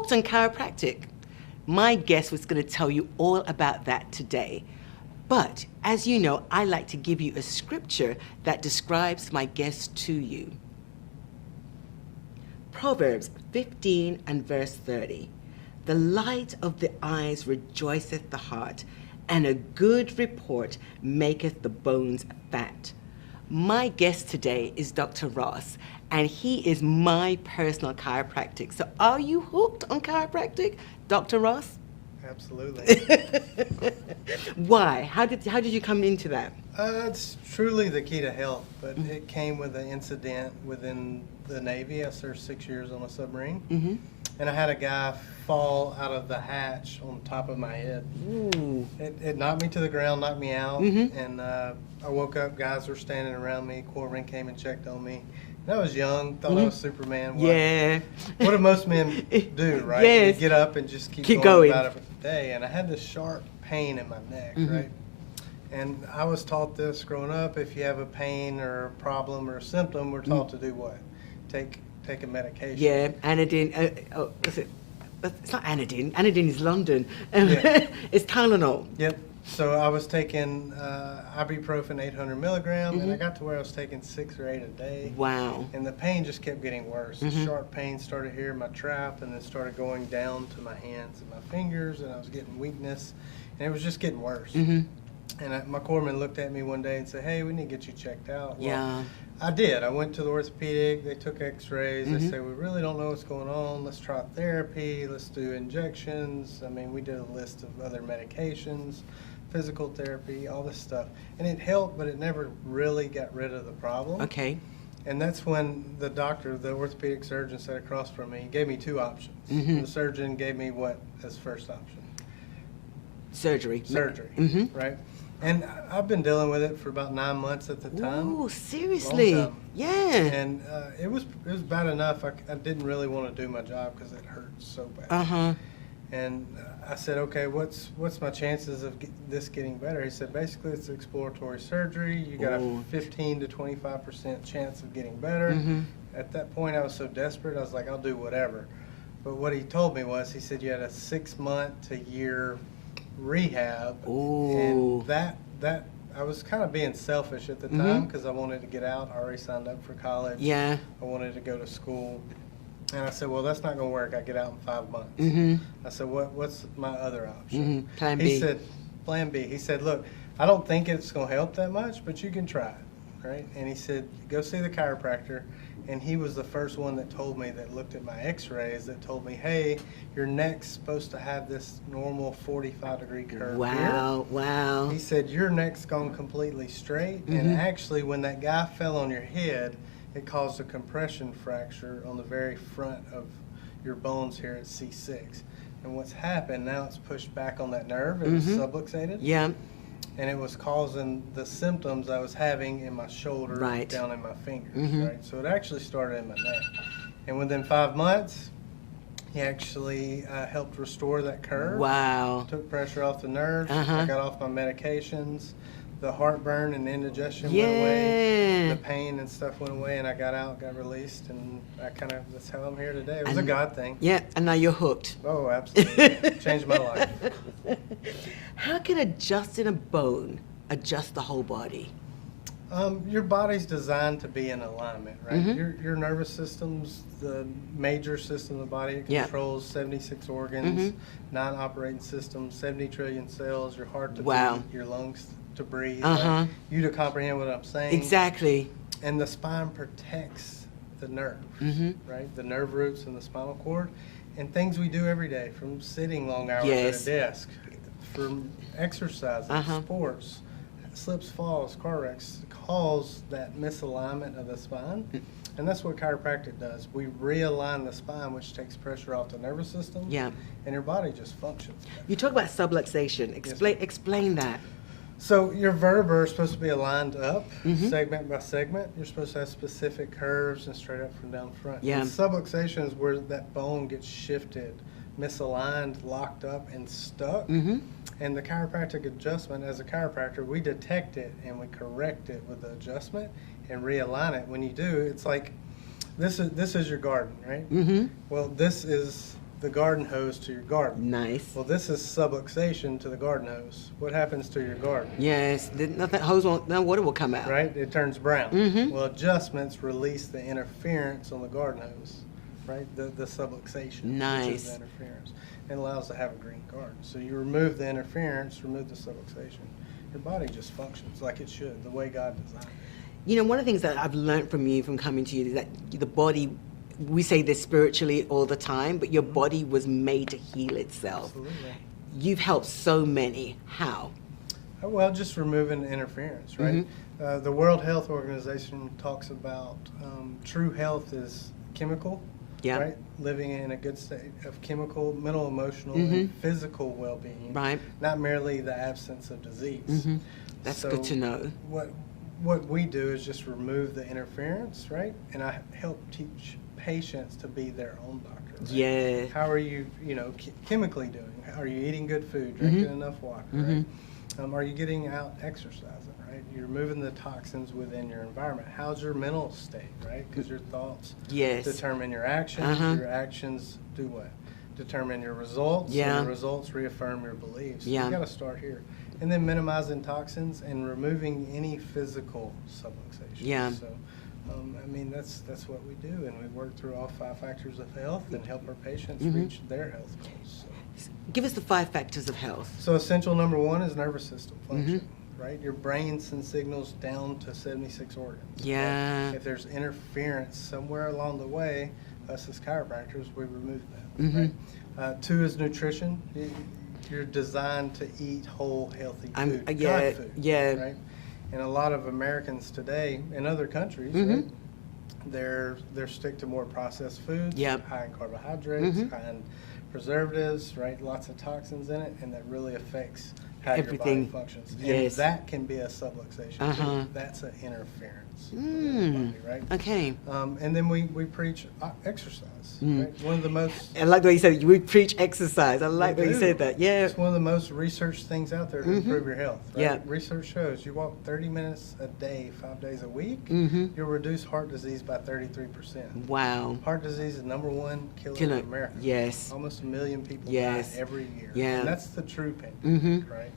hooked on chiropractic? My guest was going to tell you all about that today. But as you know, I like to give you a scripture that describes my guest to you. Proverbs 15 and verse 30. The light of the eyes rejoiceth the heart, and a good report maketh the bones fat. My guest today is Dr. Russ, and he is my personal chiropractic. So are you hooked on chiropractic, Dr. Russ? Absolutely. Why? How did you come into that? It's truly the key to health, but it came with an incident within the Navy. I served 6 years on a submarine, and I had a guy fall out of the hatch on top of my head. Ooh. It knocked me to the ground, knocked me out, and I woke up, guys were standing around me, corpsman came and checked on me. And I was young, thought I was Superman. What do most men do, right? Yes. You get up and just keep going about it for the day. And I had this sharp pain in my neck, right? And I was taught this growing up. If you have a pain or a problem or a symptom, we're taught to do what? Take a medication. Yeah, Anodine. It's not Anodine. Anodine is London. It's Tylenol. Yep. So I was taking ibuprofen 800 milligram, and I got to where I was taking 6 or 8 a day. Wow. And the pain just kept getting worse. The sharp pain started here in my trap, and then started going down to my hands and my fingers, and I was getting weakness, and it was just getting worse. And my corpsman looked at me one day and said, "Hey, we need to get you checked out." Well, Yeah. I did. I went to the orthopedic. They took x-rays. They said, "We really don't know what's going on. Let's try therapy. Let's do injections." I mean, we did a list of other medications, physical therapy, all this stuff. And it helped, but it never really got rid of the problem. Okay. And that's when the doctor, the orthopedic surgeon, sat across from me, gave me 2 options. The surgeon gave me what as first option? Surgery. Right? And I've been dealing with it for about 9 months at the time. Oh, seriously? Long time. Yeah. And it was bad enough. I didn't really want to do my job because it hurt so bad. And I said, "Okay, what's my chances of this getting better?" He said, "Basically, it's exploratory surgery. You got a 15 to 25% chance of getting better." At that point, I was so desperate. I was like, "I'll do whatever." But what he told me was, he said, "You had a 6-month to year rehab." And that I was kind of being selfish at the time because I wanted to get out. I already signed up for college. Yeah. I wanted to go to school. And I said, "Well, that's not going to work. I get out in 5 months." I said, "What's my other option?" Plan B. He said, "Plan B." He said, "Look, I don't think it's going to help that much, but you can try it." Right? And he said, "Go see the chiropractor." And he was the first one that told me, that looked at my x-rays, that told me, "Hey, your neck's supposed to have this normal 45-degree curve here." Wow. He said, "Your neck's gone completely straight." And actually, when that guy fell on your head, it caused a compression fracture on the very front of your bones here at C6. And what's happened, now it's pushed back on that nerve. It was subluxated. Yeah. And it was causing the symptoms I was having in my shoulder, down in my fingers, right? So it actually started in my neck. And within 5 months, he actually helped restore that curve. Wow. Took pressure off the nerves. I got off my medications. The heartburn and indigestion went away. The pain and stuff went away, and I got out, got released, and that's how I'm here today. It was a God thing. Yeah, and now you're hooked. Oh, absolutely. Changed my life. How can adjusting a bone adjust the whole body? Your body's designed to be in alignment, right? Your nervous system's the major system of the body. It controls 76 organs, 9 operating systems, 70 trillion cells, your heart to beat, your lungs to breathe, you to comprehend what I'm saying. Exactly. And the spine protects the nerves, right? The nerve roots and the spinal cord. And things we do every day, from sitting long hours at a desk, from exercising, sports, slips, falls, car wrecks, cause that misalignment of the spine. And that's what chiropractic does. We realign the spine, which takes pressure off the nervous system. Yeah. And your body just functions better. You talk about subluxation. Explain that. So your vertebrae are supposed to be aligned up, segment by segment. You're supposed to have specific curves and straight up from down front. Yeah. And subluxation is where that bone gets shifted, misaligned, locked up, and stuck. And the chiropractic adjustment, as a chiropractor, we detect it and we correct it with the adjustment and realign it. When you do, it's like this is your garden, right? Well, this is the garden hose to your garden. Nice. Well, this is subluxation to the garden hose. What happens to your garden? Yes, nothing hose won't, no water will come out. Right? It turns brown. Mm-hmm. Well, adjustments release the interference on the garden hose, right? The subluxation, Nice. which is the interference, and allows to have a green garden. So you remove the interference, remove the subluxation. Your body just functions like it should, the way God designed it. You know, one of the things that I've learned from you, from coming to you, is that the body, we say this spiritually all the time, but your body was made to heal itself. Absolutely. You've helped so many. How? Well, just removing interference, right? The World Health Organization talks about true health is chemical, Yeah. right? Living in a good state of chemical, mental, emotional, and physical well-being, Right. not merely the absence of disease. That's good to know. What we do is just remove the interference, right? And I help teach patients to be their own doctor. Right? Yeah. How are you, chemically doing? Are you eating good food, drinking enough water, right? Are you getting out exercising, right? You're moving the toxins within your environment. How's your mental state, right? Because your thoughts determine your actions. Your actions do what? Determine your results. Yeah. And the results reaffirm your beliefs. Yeah. You got to start here. And then minimizing toxins and removing any physical subluxation. Yeah. So, that's what we do, and we work through all 5 factors of health and help our patients reach their health goals. So. Give us the 5 factors of health. So essential number 1 is nervous system function, right? Your brain sends signals down to 76 organs. Yeah. Right? If there's interference somewhere along the way, us as chiropractors, we remove that. Right? 2 is nutrition. You're designed to eat whole, healthy food, God food. Yeah. Right? And a lot of Americans today, in other countries, right, they're stick to more processed foods, high in carbohydrates, high in preservatives, right? Lots of toxins in it, and that really affects how everything. your body functions. Yes. And that can be a subluxation too. That's an interference within the body, right? Okay. And then we preach exercise. Right? One of the most. I like the way you said we preach exercise. I like the way you said that. Yeah. It's one of the most researched things out there to improve your health. Right? Yeah. Research shows you walk 30 minutes a day, 5 days a week, you'll reduce heart disease by 33%. Wow. Heart disease is #1 killer in America. Yes. Almost 1 million people die every year. Yeah. And that's the true pandemic, right?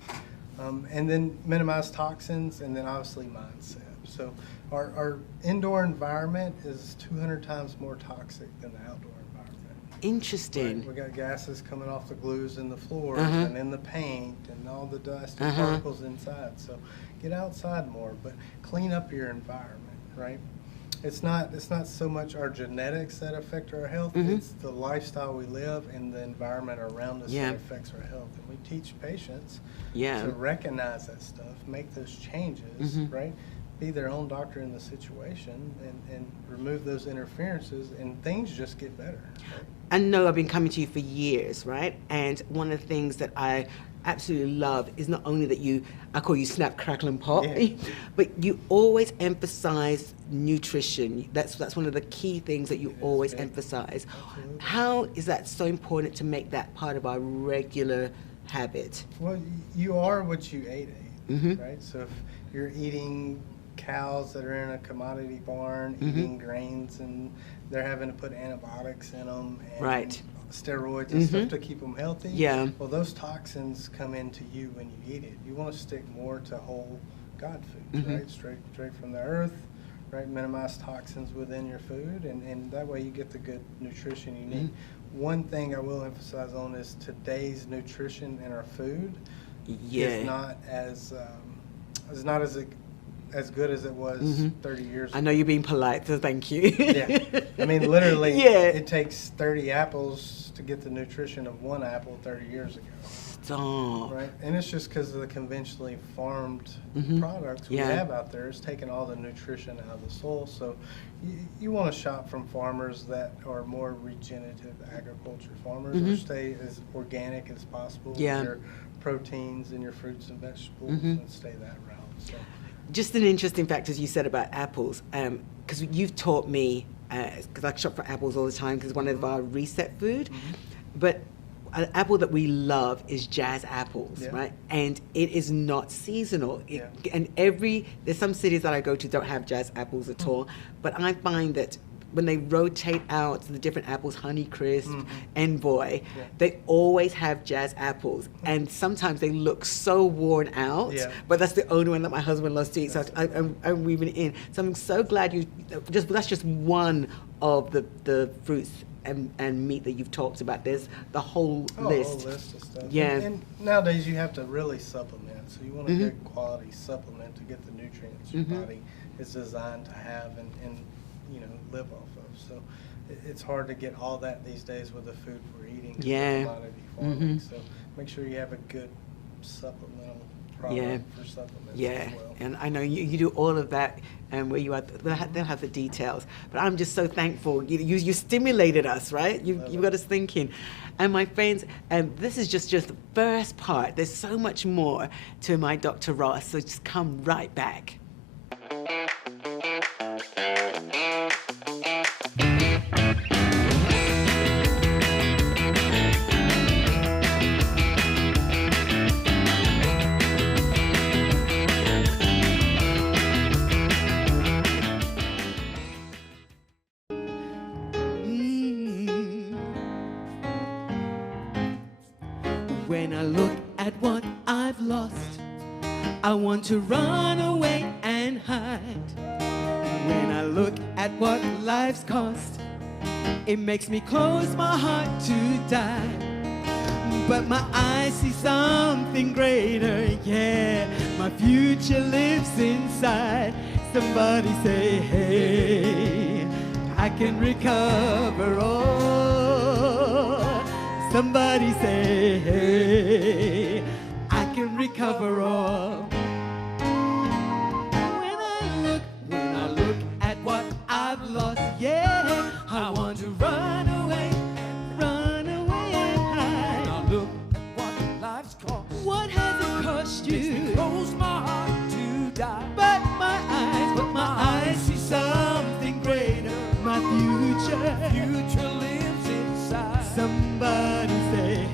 And then minimize toxins, and then obviously mindset. So our indoor environment is 200 times more toxic than the outdoor environment. Interesting. Right? We got gases coming off the glues in the floors and in the paint and all the dust and particles inside. So get outside more, but clean up your environment, right? It's not so much our genetics that affect our health, it's the lifestyle we live and the environment around us that affects our health. And we teach patients to recognize that stuff, make those changes, right? Be their own doctor in the situation and remove those interferences, and things just get better. Right? I know I've been coming to you for years, right? And one of the things that I absolutely love is not only that I call you snap, crackle, and pop, but you always emphasize nutrition. That's one of the key things that you always emphasize. Absolutely. How is that so important to make that part of our regular habit? Well, you are what you ate, right? So if you're eating cows that are in a commodity barn, eating grains, and they're having to put antibiotics in them and steroids and stuff to keep them healthy. Yeah. Well, those toxins come into you when you eat it. You want to stick more to whole God foods, right? Straight from the earth, right? Minimize toxins within your food, and that way you get the good nutrition you need. One thing I will emphasize on is today's nutrition in our food is not as good as it was 30 years ago. I know you're being polite, so thank you. I mean, literally, it takes 30 apples to get the nutrition of 1 apple 30 years ago. Stop. Right? And it's just because of the conventionally farmed products we have out there. It's taking all the nutrition out of the soil. So you want to shop from farmers that are more regenerative agriculture farmers, or stay as organic as possible with your proteins and your fruits and vegetables, and stay that route. So. Just an interesting fact, as you said about apples, because you've taught me, because I shop for apples all the time, because it's one of our reset food, but an apple that we love is jazz apples, right? And it is not seasonal. And there's some cities that I go to don't have jazz apples at all, but I find that when they rotate out the different apples, Honeycrisp, Envoy, Yeah. they always have jazz apples, and sometimes they look so worn out. Yeah. But that's the only one that my husband loves to eat. So I'm weaving it in. So I'm so glad that's just one of the fruits and meat that you've talked about. There's the whole list. A whole list of stuff. Yeah. And nowadays you have to really supplement. So you want a good quality supplement to get the nutrients your body is designed to have and live off of. So it's hard to get all that these days with the food we're eating. Yeah. Commodity farming. So make sure you have a good supplemental product for supplements as well. And I know you do all of that, and where you are, they'll have the details. But I'm just so thankful. You stimulated us, right? You got us thinking. And my friends, this is just the first part. There's so much more to my Dr. Ross, so just come right back. When I look at what I've lost, I want to run away and hide. When I look at what life's cost, it makes me close my heart to die. But my eyes see something greater, yeah. My future lives inside. Somebody say, hey, I can recover all. Somebody say, hey, I can recover all. When I look at what I've lost, yeah, I want to run away and hide. Now look at what life's cost. What has it cost Makes me you? close my heart to die. But my eyes see something greater. My Future lives inside. Somebody say,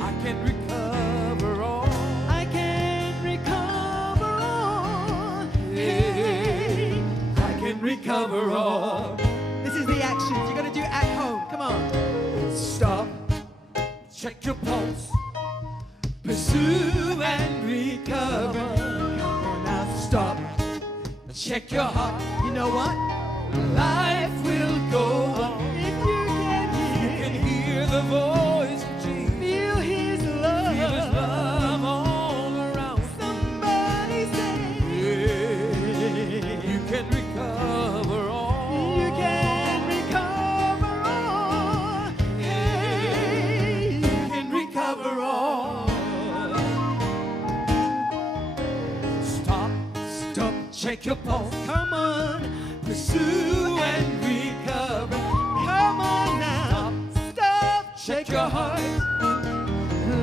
I can recover all. I can recover all. Hey, I can recover all. this is the actions you're gonna do at home. Come on. Stop, check your pulse, pursue and recover. Come on now. Stop, check your heart. You know what? Life will go on. If you can You can hear the voice of Jesus. feel His love. Feel His love all around. Somebody say, You can recover all. you can recover all. Hey, You can recover all. Stop, check your pulse. come on. Pursue and recover. Come on now. Stop. Check your heart.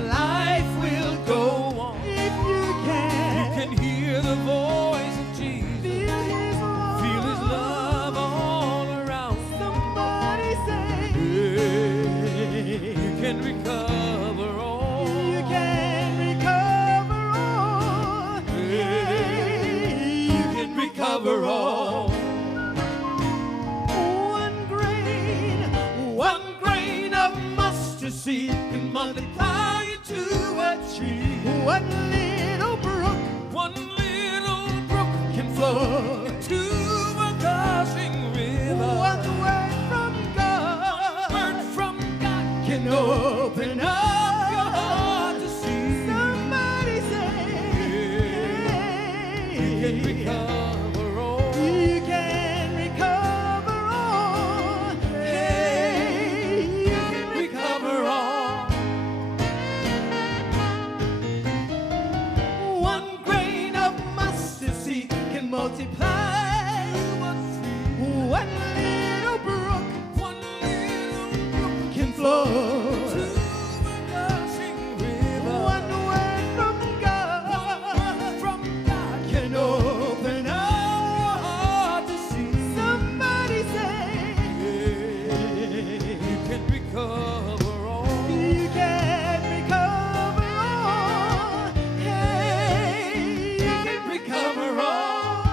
Life will go on. If you You can hear the voice of Jesus. feel His love. Feel His love all around. Somebody say, You can recover all. you can recover all. Hey, You can recover all. One grain of mustard seed Can multiply into a tree. one little brook One little brook can flow. to a gushing river. One word from God Word from God can open up your heart to see. Somebody say, You can recover all. you can recover all. Hey, you can Recover all. One grain of mustard seed can multiply. One little brook One little brook can flow. to a gushing river. One word from God From God can open your up. heart to see. Somebody say, You can recover all. you can recover all. Hey, you can recover all.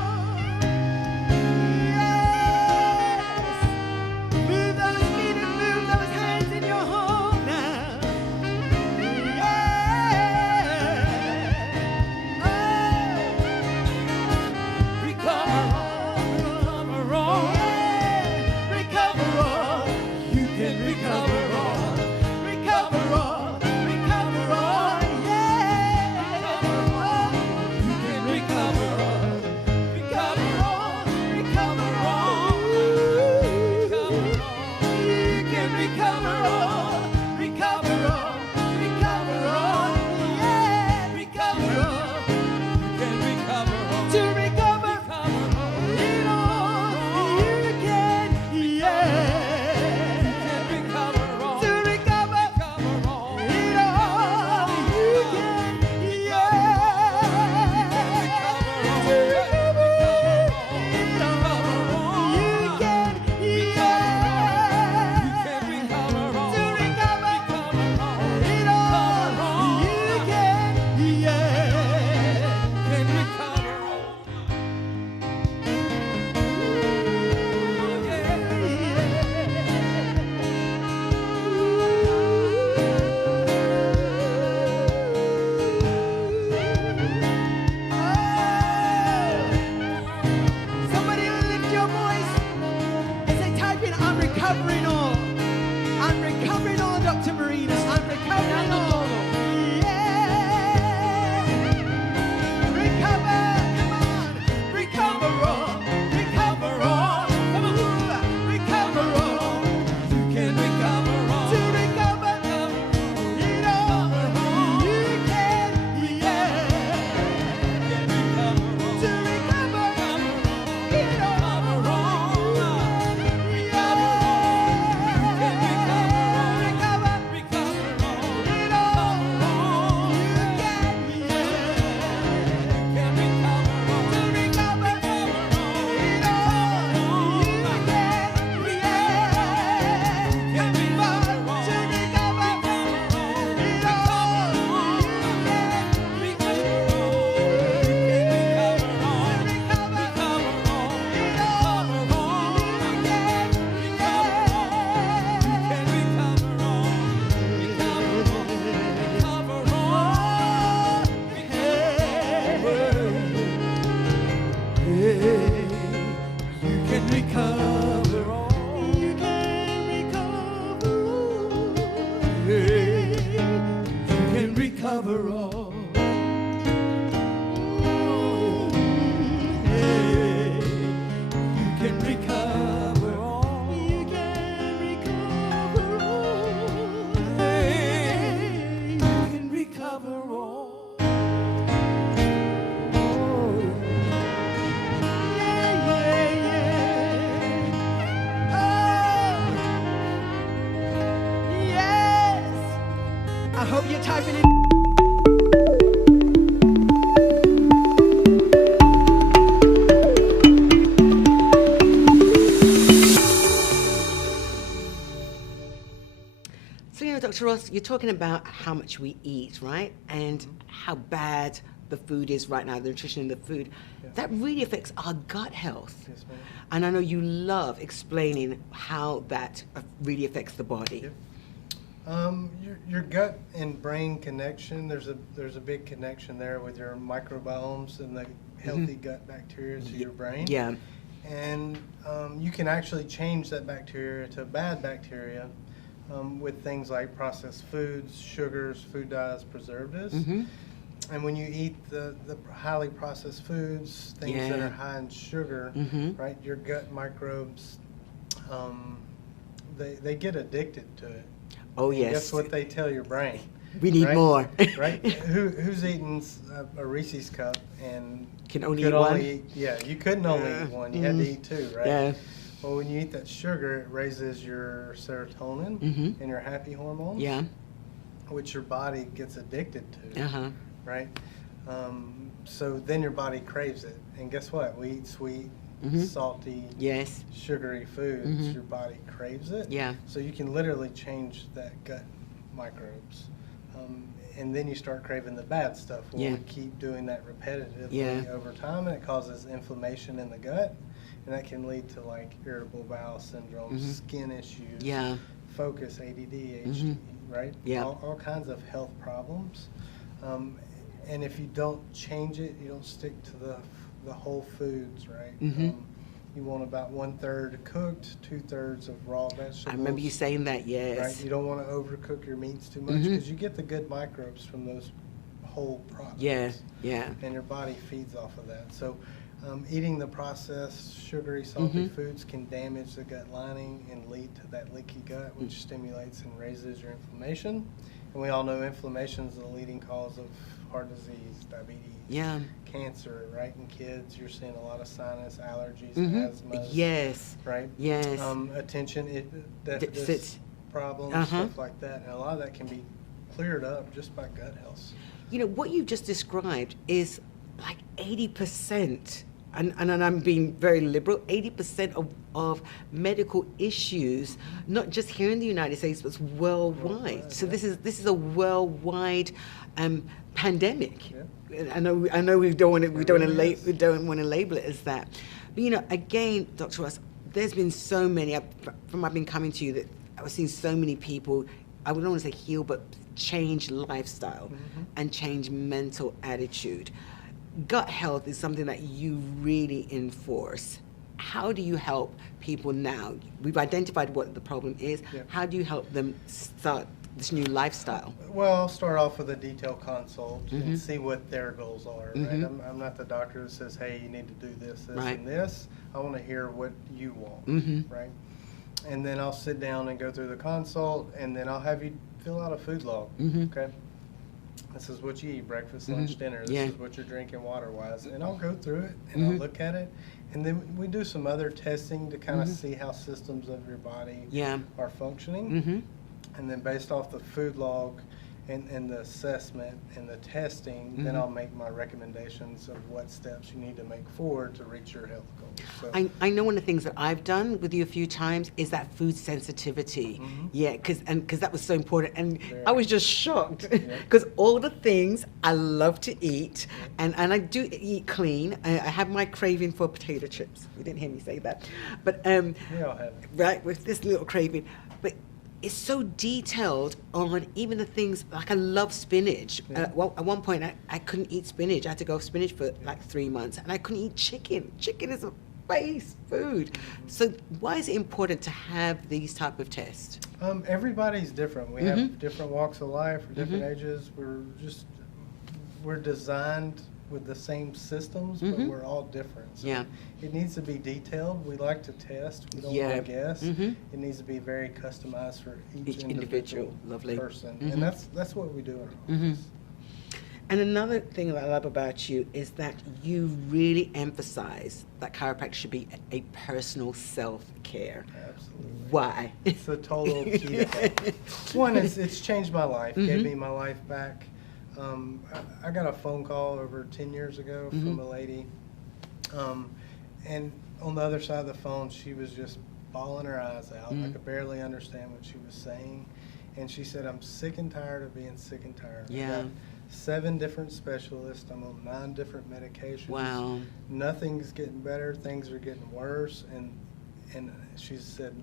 Russ, you're talking about how much we eat, right? And how bad the food is right now, the nutrition in the food. Yeah. That really affects our gut health. Yes, ma'am. And I know you love explaining how that really affects the body. Yep. Your gut and brain connection, there's a big connection there with your microbiomes and the healthy gut bacteria to your brain. Yeah. And you can actually change that bacteria to bad bacteria with things like processed foods, sugars, food dyes, preservatives. And when you eat the highly processed foods, things that are high in sugar, right, your gut microbes, they get addicted to it. Oh, And yes. guess what they tell your brain? We need right? more. Right? Who's eating a Reese's cup and Can only could eat one? only eat, yeah, you couldn't only eat one. You had to eat two, right? Yeah. Well, when you eat that sugar, it raises your serotonin and your happy hormones, Yeah. which your body gets addicted to, Uh-huh. right? So then your body craves it. And guess what? We eat sweet, salty, Yes. sugary foods. Your body craves it. Yeah. So you can literally change that gut microbes. And then you start craving the bad stuff. Well, Yeah. we keep doing that repetitively Yeah. over time, and it causes inflammation in the gut. And that can lead to like irritable bowel syndrome, skin issues, Yeah. focus, ADD, ADHD, right? Yeah. All kinds of health problems. And if you don't change it, you don't stick to the whole foods, right? You want about 1/3 cooked, 2/3 of raw vegetables. I remember you saying that, yes. Right, you don't want to overcook your meats too much because you get the good microbes from those whole products. Yeah, yeah. And your body feeds off of that. So eating the processed, sugary, salty foods can damage the gut lining and lead to that leaky gut, which stimulates and raises your inflammation. And we all know inflammation is the leading cause of heart disease, diabetes, Yeah. cancer, right? In kids, you're seeing a lot of sinus allergies, asthma, Yes. right? Yes. Attention deficit Deficit. problems, stuff like that. And a lot of that can be cleared up just by gut health. You know, what you just described is like 80%, and I'm being very liberal, 80% of medical issues, not just here in the United States, but worldwide. So this is a worldwide pandemic. I know we don't want to label it as that. But you know, again, Dr. Russ, there's been so many from I've been coming to you that I've seen so many people. I wouldn't want to say heal, but change lifestyle and change mental attitude. Gut health is something that you really enforce. How do you help people now? We've identified what the problem is. Yeah. How do you help them start this new lifestyle? Well, I'll start off with a detailed consult and see what their goals are. Right? I'm not the doctor that says, hey, you need to do this, Right. and this. I want to hear what you want, right? And then I'll sit down and go through the consult, and then I'll have you fill out a food log, okay? This is what you eat, breakfast, lunch, dinner. This is what you're drinking water-wise. And I'll go through it, and I'll look at it. And then we do some other testing to kind of see how systems of your body are functioning. And then based off the food log and the assessment and the testing, then I'll make my recommendations of what steps you need to make forward to reach your health goals. So, I know one of the things that I've done with you a few times is that food sensitivity. Yeah, because that was so important. And I was just shocked because all the things I love to eat, and I do eat clean. I have my craving for potato chips. You didn't hear me say that. But we all have it. right, with this little craving. But it's so detailed on even the things, like I love spinach. Well, at one point, I couldn't eat spinach. I had to go off spinach for like 3 months. And I couldn't eat chicken. Chicken is a base food. So why is it important to have these type of tests? Everybody's different. We have different walks of life, different ages. We're designed with the same systems, but we're all different. So it needs to be detailed. We like to test. We don't want to guess. It needs to be very customized for each individual Lovely. person. And that's what we do in our office. And another thing that I love about you is that you really emphasize that chiropractic should be a personal self-care. Absolutely. Why? It's a total key. One, it's changed my life, gave me my life back. I got a phone call over 10 years ago from a lady, and on the other side of the phone, she was just bawling her eyes out. I could barely understand what she was saying, And she said, I'm sick and tired of being sick and tired. Yeah. I got 7 different specialists. I'm on 9 different medications. Wow. Nothing's getting better. Things are getting worse. And she said,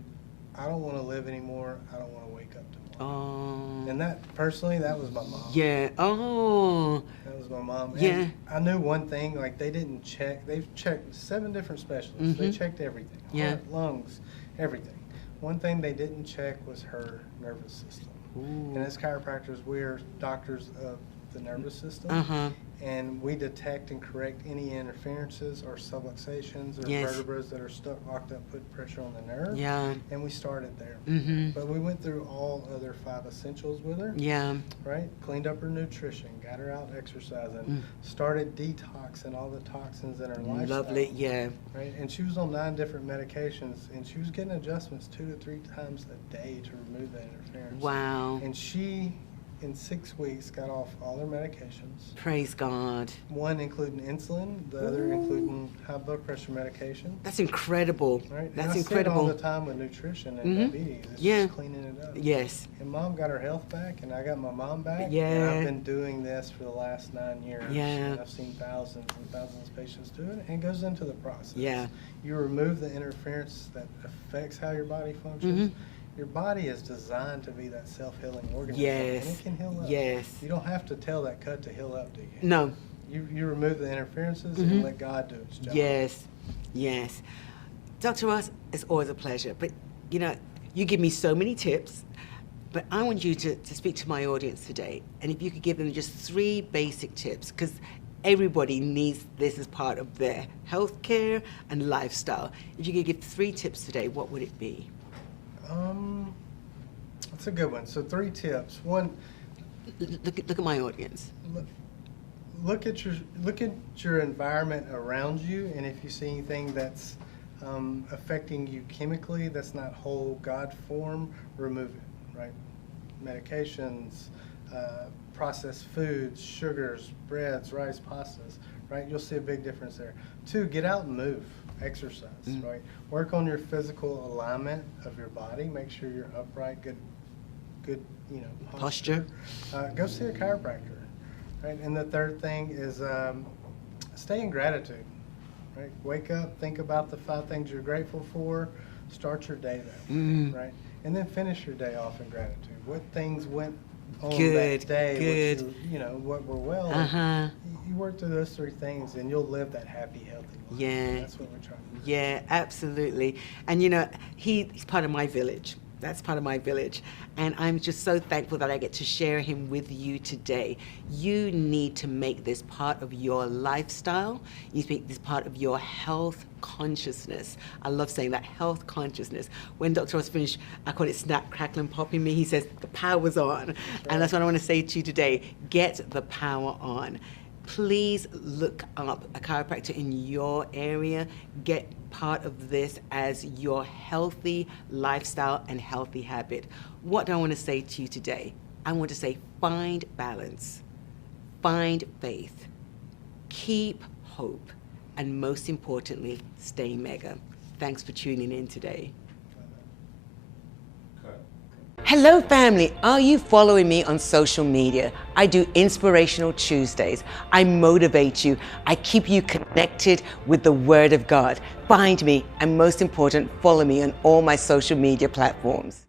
I don't want to live anymore. I don't want to wake up tomorrow. Oh. And that, personally, that was my mom. Yeah. Oh. That was my mom. Yeah. And I knew one thing, like they didn't check. They've checked 7 different specialists. They checked everything. Yeah. Heart, lungs, everything. One thing they didn't check was her nervous system. Ooh. And as chiropractors, we're doctors of the nervous system. Uh-huh. And we detect and correct any interferences or subluxations or Yes. vertebrae that are stuck, locked up, put pressure on the nerve. Yeah. And we started there. Mm-hmm. But we went through all other 5 essentials with her. Yeah. Right? Cleaned up her nutrition, got her out exercising, started detoxing all the toxins in her lifestyle. Lovely. Yeah. Right? And she was on 9 different medications, and she was getting adjustments 2 to 3 times a day to remove that interference. Wow. And she, in 6 weeks, got off all her medications. Praise God. One including insulin, the other including high blood pressure medication. That's incredible. Right? That's and I incredible. See it all the time with nutrition and diabetes. It's Yeah. just cleaning it up. Yes. And Mom got her health back, and I got my mom back. Yeah. And I've been doing this for the last 9 years. Yeah. And I've seen thousands and thousands of patients do it, and it goes into the process. Yeah. You remove the interference that affects how your body functions. Your body is designed to be that self-healing organism. Yes. And it can heal up. Yes. You don't have to tell that cut to heal up, do you? No. You remove the interferences and let God do its job. Yes. Yes. Dr. Russ, it's always a pleasure. But, you know, you give me so many tips, but I want you to speak to my audience today. And if you could give them just 3 basic tips, because everybody needs this as part of their healthcare and lifestyle. If you could give 3 tips today, what would it be? That's a good one. So 3 tips. One, Look at my audience. look at your environment around you, and if you see anything that's affecting you chemically, that's not whole God form, remove it. Right? Medications, processed foods, sugars, breads, rice, pastas. Right? You'll see a big difference there. 2, get out and move. Exercise, right? Work on your physical alignment of your body. Make sure you're upright, good, you know, posture. Go see a chiropractor, right? And the 3rd thing is stay in gratitude, right? Wake up, think about the 5 things you're grateful for. Start your day that way, right? And then finish your day off in gratitude. What things went on that day? Good. You know, what were well. You work through those 3 things, and you'll live that happy, healthy life. Yeah. That's what we're trying to do. Yeah, absolutely. And you know, he's part of my village. That's part of my village. And I'm just so thankful that I get to share him with you today. You need to make this part of your lifestyle. You need to make this part of your health consciousness. I love saying that, health consciousness. When Dr. Ross finished, I call it snap, crackle, and pop in me. He says, the power's on. And that's what I want to say to you today. Get the power on. Please look up a chiropractor in your area. Get part of this as your healthy lifestyle and healthy habit. What do I want to say to you today? I want to say find balance, find faith, keep hope, and most importantly, stay mega. Thanks for tuning in today. Hello family, are you following me on social media? I do Inspirational Tuesdays. I motivate you. I keep you connected with the Word of God. Find me and most important, follow me on all my social media platforms.